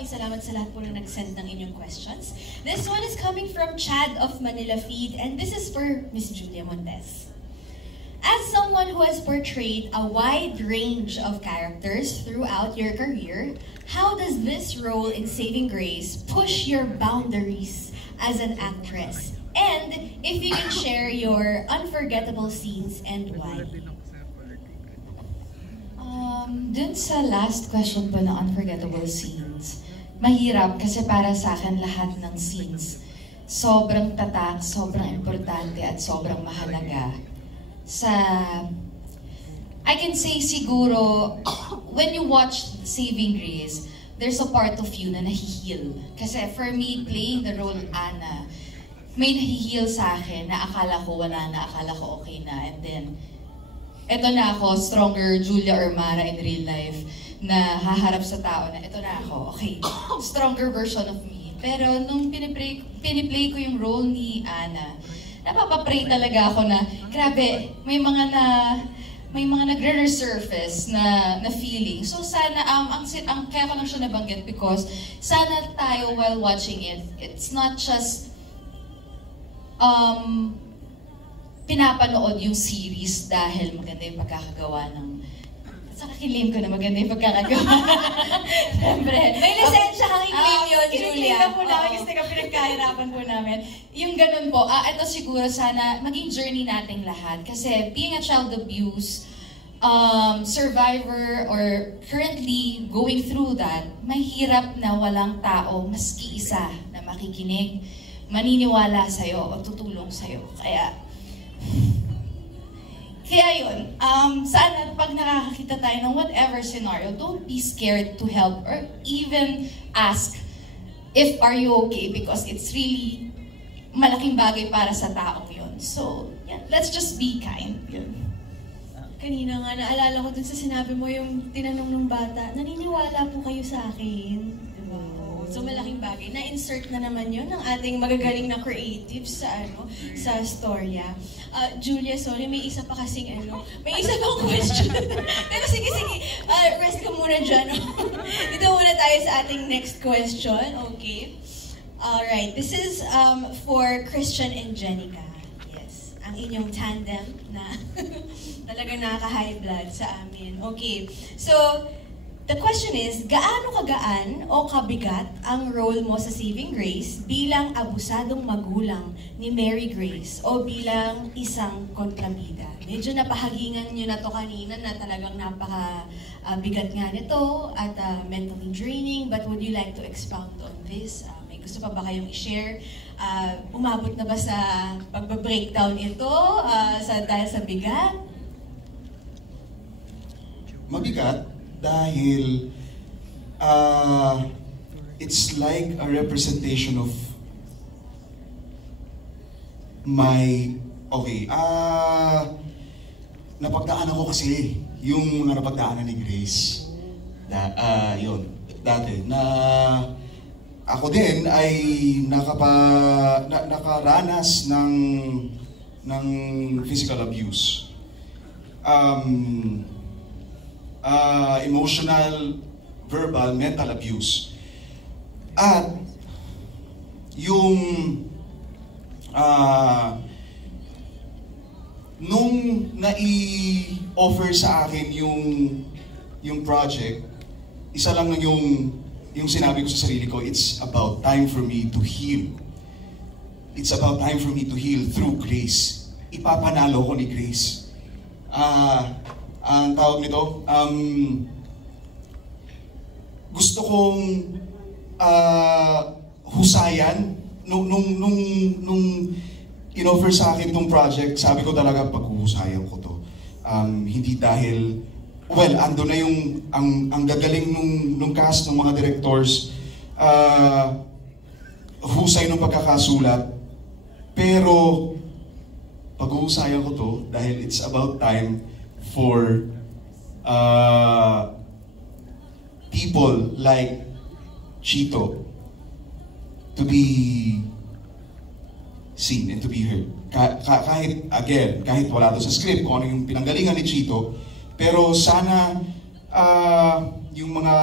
maraming salamat sa lahat po na nag-send ng inyong questions. This one is coming from Chad of Manila Feed, and this is for Miss Julia Montes. As someone who has portrayed a wide range of characters throughout your career, how does this role in Saving Grace push your boundaries as an actress? And if you can share your unforgettable scenes and why? Dun sa last question po ng unforgettable scenes, mahirap kasi para sa akin lahat ng scenes sobrang tatak, sobrang importante at sobrang mahalaga. I can say siguro, when you watch Saving Grace, there's a part of you na nahihil. Kasi for me, playing the role Anna, may nahihil sa akin na akala ko wala na, akala ko okay na, and then eto na ako, stronger Julia or Mara in real life, na haharap sa tao na eto na ako, okay, stronger version of me. Pero nung piniplay ko yung role ni Anna, napapapray talaga ako na, grabe, may mga nagre-resurface na feeling. So sana, kaya ko lang siya nabanggit because sana tayo while watching it, it's not just pinapanood yung series dahil maganda yung pagkakagawa ng... Sa kakilim ko na maganda yung pagkakagawa. Siyempre. May lisensya kang i-claim yun, Julia. Kiniklaim po namin kasi pinagkahirapan po namin. Yung ganun po, ito siguro sana maging journey nating lahat. Kasi being a child abuse, survivor, or currently going through that, mahirap na walang tao, maski isa, na makikinig, maniniwala sa'yo o tutulong sa'yo. Kaya yun, sana pag nakakakita tayo ng whatever scenario, don't be scared to help or even ask if are you okay because it's really malaking bagay para sa taong yun. So, yeah, let's just be kind. Yun. Kanina nga, naalala ko dun sa sinabi mo yung tinanong ng bata, naniniwala po kayo sa akin? Diba? So malaking bagay. Na-insert na naman yun ng ating magagaling na creatives sa storya. Julia, sorry, may isa pa kasing may isa pang question. Pero sige, rest ka muna dyan. Dito muna tayo sa ating next question, okay? Alright, this is for Christian and Jenica. Yes, ang inyong tandem na talaga nakaka-high blood sa amin. Okay, so the question is, gaano kagaan o kabigat ang role mo sa Saving Grace bilang abusadong magulang ni Mary Grace o bilang isang kontrabida? Medyo napahagingan nyo na to kanina na talagang napaka-bigat nga nito at mentally draining, but would you like to expound on this? May gusto pa ba kayong i-share? Umabot na ba sa pagba-breakdown ito dahil sa bigat? Mabigat? Dahil it's like a representation of my... Okay, napagdaanan ko kasi yung mga napagdaanan ni Grace. Yun, dati. Na ako din ay nakaranas ng physical abuse. Emotional, verbal, mental abuse. At yung nung nai-offer sa akin yung project, isa lang yung sinabi ko sa sarili ko, it's about time for me to heal. It's about time for me to heal through grace. Ipapanalo ko ni Grace. Ang tawag nito, gusto kong husayan nung in-offer sa akin itong project, sabi ko talaga paghuhusayan ko to. Hindi dahil, well, ando na yung ang gagaling nung cast ng mga directors, husay ng pagkakasulat, pero paghuhusayan ko to dahil it's about time for people like Chito to be seen and to be heard. Kahit wala to sa script, kung ano yung pinanggalingan ni Chito, pero sana yung mga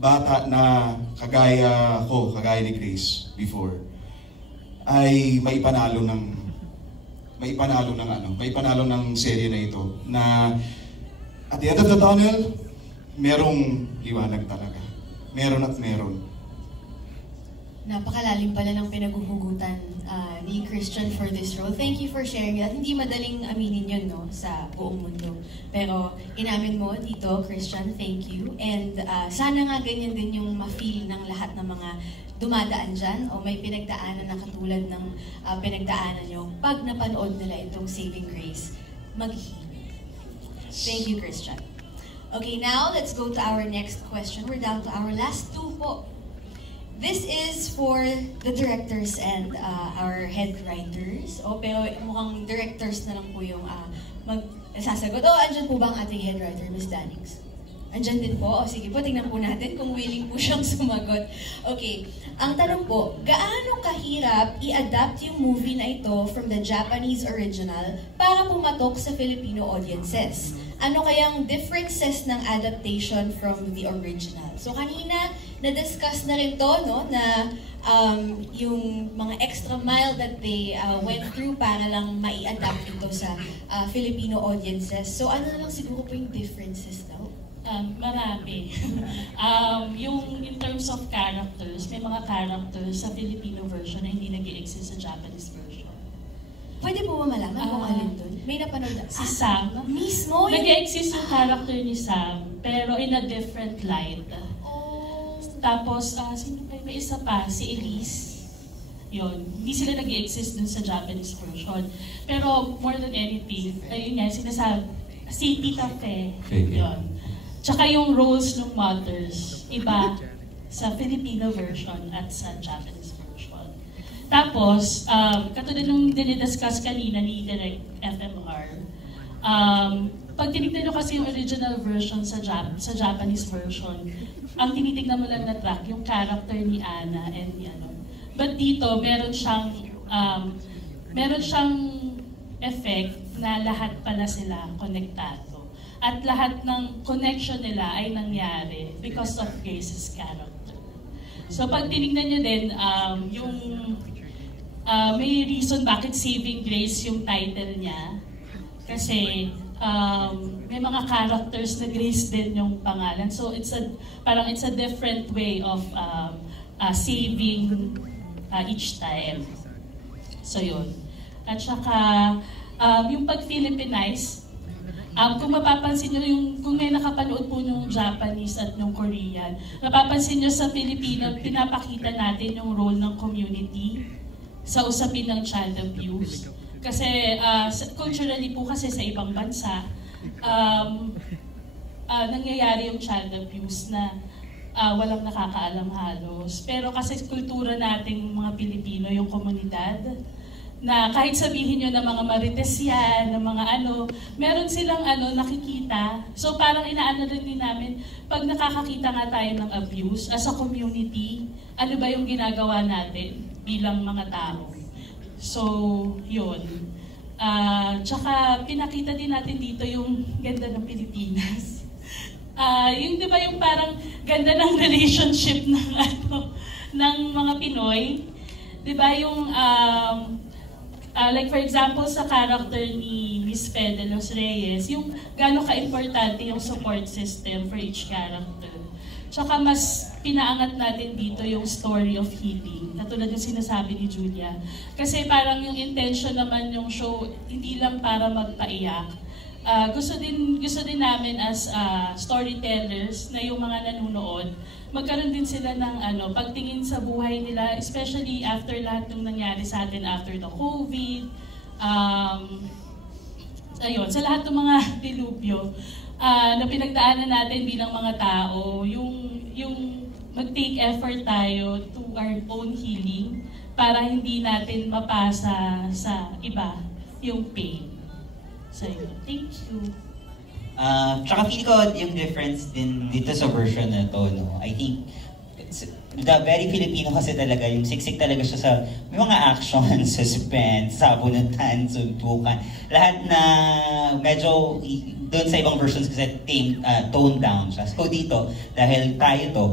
bata na kagaya ko, kagaya ni Grace before, ay maipanalo ng serye na ito na at the end of the tunnel, merong liwanag talaga. Meron at meron. Napakalalim pala ng pinaghuhugutan ni Christian for this role. Thank you for sharing that. Hindi madaling aminin yun, no, sa buong mundo. Pero inamin mo dito, Christian, thank you. And sana nga ganyan din yung ma-feel ng lahat ng mga dumadaan dyan o may pinagdaanan na katulad ng pinagdaanan nyo. Pag napanood nila itong Saving Grace, mag-heal. Thank you, Christian. Okay, now let's go to our next question. We're down to our last two po. This is for the directors and our head writers. Pero mukhang directors na lang po yung sasagot. Andyan po ba ang ating head writer, Ms. Dannings? Andyan din po. Sige po, tingnan po natin kung willing po siyang sumagot. Okay, ang tanong po, gaano kahirap i-adapt yung movie na ito from the Japanese original para pumatok sa Filipino audiences? Ano kayang differences ng adaptation from the original? So kanina, na-discuss na rin to, no, na yung mga extra mile that they went through para lang mai-adapt ito sa Filipino audiences. So ano na lang siguro po yung differences daw? Marami. Yung in terms of characters, may mga characters sa Filipino version na hindi nag-i-exist sa Japanese version. Pwede po ba malaman kung alin doon? May napanood na. Si Sam. Mismo? Nag-i-exist yung character ni Sam, pero in a different light. Tapos, sino pa? May isa pa, si Elise. Yun. Hindi sila nag-i-exist dun sa Japanese version. Pero more than anything, ayun nga, sinasabi, si Tita Fe. Yun. Tsaka yung roles ng mothers, iba sa Filipino version at sa Japanese version. Tapos, katulad nung dinidiscuss kanina ni Direct FMR, pag tinignan nyo kasi yung original version sa Japanese version, ang tinitignan mo lang na track, yung character ni Anna and ni ano. But dito, meron siyang effect na lahat pala sila konektado. At lahat ng connection nila ay nangyari because of Grace's character. So pag tinignan nyo din, may reason bakit Saving Grace yung title niya. Kasi may mga characters na Grace din yung pangalan. So it's a different way of saving each time. So yun. At saka yung pag-Filipinize, kung mapapansin nyo, kung may nakapanood po yung Japanese at yung Korean, mapapansin nyo sa Filipino, pinapakita natin yung role ng community sa usapin ng child abuse. Kasi culturally po kasi sa ibang bansa, nangyayari yung child abuse na walang nakakaalam halos. Pero kasi kultura nating mga Pilipino, yung komunidad, na kahit sabihin nyo na mga marites yan, na mga meron silang nakikita. So parang inaano rin din namin, pag nakakakita nga tayo ng abuse as a community, ano ba yung ginagawa natin bilang mga tao? So, yun. Tsaka pinakita din natin dito yung ganda ng Pilipinas. Yung di ba yung parang ganda ng relationship ng mga Pinoy? Di ba yung like for example sa character ni Miss Fe de los Reyes, yung gaano ka-importante yung support system for each character. Tsaka mas pinaangat natin dito yung story of healing, katulad yung sinasabi ni Julia. Kasi parang yung intention naman yung show, hindi lang para magpaiyak. Gusto din namin as storytellers na yung mga nanonood, magkaroon din sila ng pagtingin sa buhay nila, especially after lahat ng nangyari sa atin after the COVID. Ayun, sa lahat ng mga dilubyo na pinagdaanan natin bilang mga tao, yung mag-take effort tayo to our own healing para hindi natin mapasa sa iba yung pain. So, thank you. Tsaka feel ko yung difference din dito sa version na to, no? I think, the very Filipino kasi talaga, yung siksik talaga siya sa, may mga action, suspense, sabunutan, suntukan, lahat na medyo doon sa ibang versions kasi toned down siya. So dito, dahil tayo to,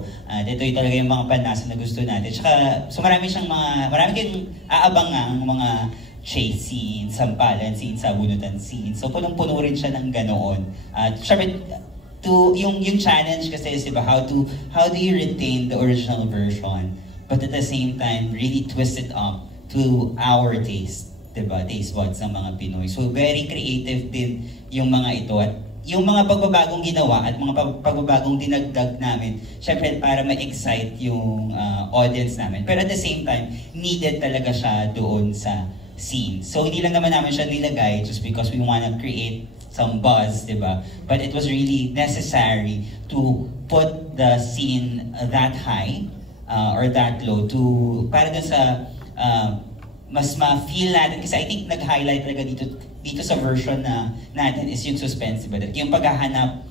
dito yung talaga yung mga panasa na gusto natin. So marami kayong aabangang mga chase scenes, sampalan scenes, sabunutan scenes. So punong-puno rin siya ng ganoon. Syempre, yung challenge kasi is, diba, how do you retain the original version but at the same time really twist it up to our taste, diba? Taste buds ng mga Pinoy. So very creative din yung mga ito at yung mga pagbabagong ginawa at mga pagbabagong dinagdag namin, syempre para ma-excite yung audience namin. Pero at the same time, needed talaga siya doon sa scene. So hindi lang naman namin siya nilagay just because we wanna create some buzz, diba? But it was really necessary to put the scene that high or that low para dun sa mas ma-feel natin. Kasi I think nag-highlight talaga dito sa version natin is yung suspense, diba? Yung paghahanap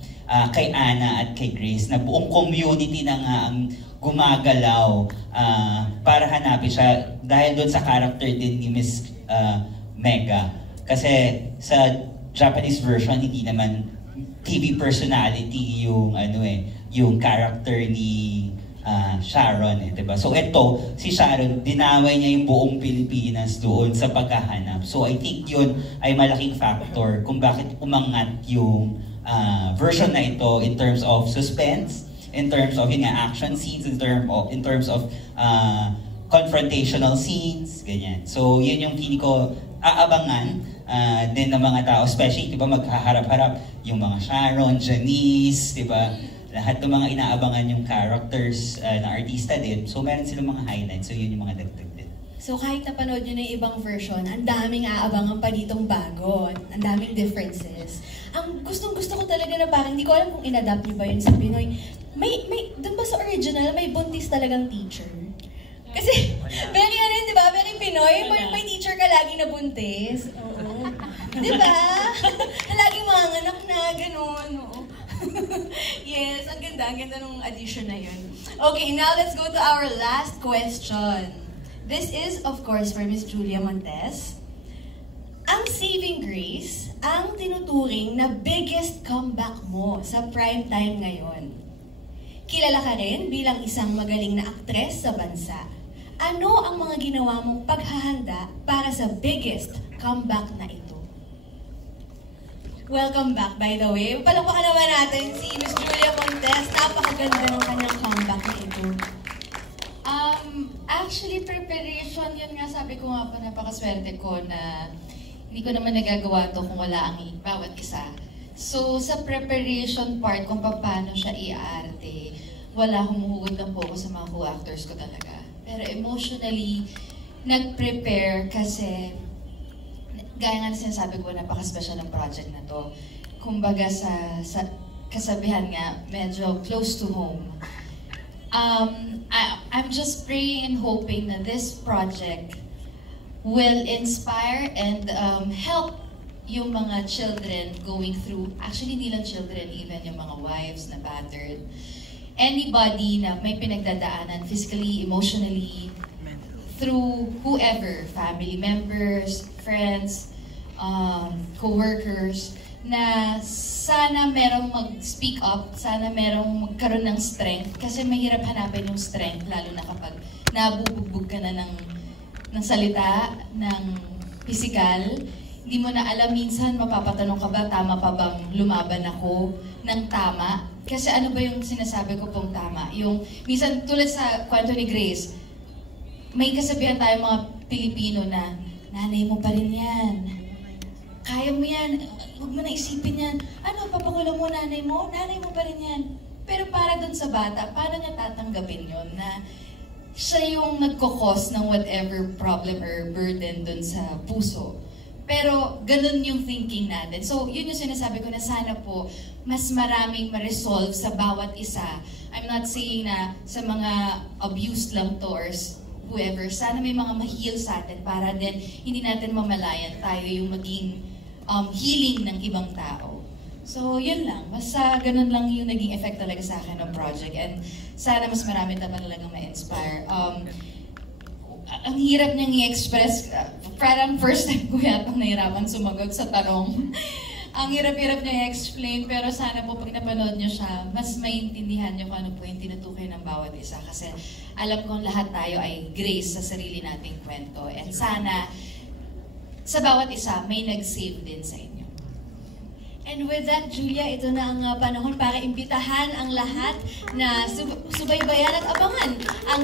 kay Ana at kay Grace na buong community na nga ang gumagalaw para hanapin siya dahil doon sa character din ni Miss Mega. Kasi sa Japanese version, hindi naman TV personality yung character ni Sharon, diba? So ito, si Sharon, dinaway niya yung buong Pilipinas doon sa paghahanap. So I think yun ay malaking factor kung bakit umangat yung version na ito in terms of suspense, in terms of action scenes, in terms of confrontational scenes, ganyan. So yun yung feeling ko aabangan din ng mga tao, especially, diba, maghaharap-harap yung mga Sharon, Janice, diba? Lahat ng mga inaabangan yung characters na artista din. So meron silang mga highlights, so yun yung mga dagdag din. So kahit napanood nyo na yung ibang version, ang daming aabangan pa ditong bago, ang daming differences. Ang gustong-gusto ko talaga na parang, hindi ko alam kung inadapt nyo ba yun sa Pinoy. Doon ba sa original, may buntis talagang teacher? Kasi, very di ba? Very Pinoy. May teacher ka lagi na buntis. Oo. Di ba? Laging mga anak na, gano'n. Oo. Yes, ang ganda ng addition na yun. Okay, now let's go to our last question. This is, of course, for Miss Julia Montes. Ang Saving Grace, ang tinuturing na biggest comeback mo sa prime time ngayon. Kilala ka rin bilang isang magaling na aktres sa bansa. Ano ang mga ginawa mong paghahanda para sa biggest comeback na ito? Welcome back, by the way. Palakpakan naman natin si Miss Julia Montes. Napakaganda ng kanyang comeback na ito. Actually, preparation, yun nga sabi ko nga po, napakaswerte ko na hindi ko naman nagagawa to kung wala ang bawat isa. So, sa preparation part, kung paano siya i-arte, wala, humuhugot lang po ako sa mga co-actors ko talaga. Pero emotionally, nag-prepare kasi, gaya nga na sinasabi ko, napaka-special ng project na to. Kumbaga sa kasabihan nga, medyo close to home. I'm just praying and hoping that this project will inspire and help yung mga children going through, actually hindi lang children, even yung mga wives na battered, anybody na may pinagdadaanan physically, emotionally, through whoever, family members, friends, co-workers, na sana merong mag-speak up, sana merong magkaroon ng strength, kasi mahirap hanapin yung strength, lalo na kapag nabubugbog ka na ng salita, ng physical. Hindi mo na alam, minsan mapapatanong ka ba, tama pa bang lumaban ako ng tama? Kasi ano ba yung sinasabi ko pong tama? Yung, minsan tulad sa kwento ni Grace, may kasabihan tayo mga Pilipino na, nanay mo pa rin yan. Kaya mo yan, huwag mo na isipin yan. Ano, papakulang mo nanay mo pa rin yan. Pero para dun sa bata, paano niya tatanggapin yun na siya yung nagkukos ng whatever problem or burden dun sa puso. Pero ganun yung thinking natin. So yun yung sinasabi ko na sana po mas maraming ma-resolve sa bawat isa. I'm not saying na sa mga abused lang to or whoever, sana may mga ma-heal sa atin para din hindi natin mamalayan tayo yung maging healing ng ibang tao. So, yun lang. Basta ganun lang yung naging effect talaga sa akin ng project. And sana mas marami pa talagang ma-inspire. Ang hirap niyang i-express. Parang first time ko yata nahirapan sumagot sa tanong. Ang hirap-hirap niya i-explain, pero sana po pag napanood niyo siya, mas maintindihan niyo kung ano po yung tinutukoy ng bawat isa. Kasi alam kong lahat tayo ay grace sa sarili nating kwento. And sana, sa bawat isa, may nag-save din sa inyo. And with that, Julia, ito na ang panahon para imbitahan ang lahat na subaybayan at abangan ang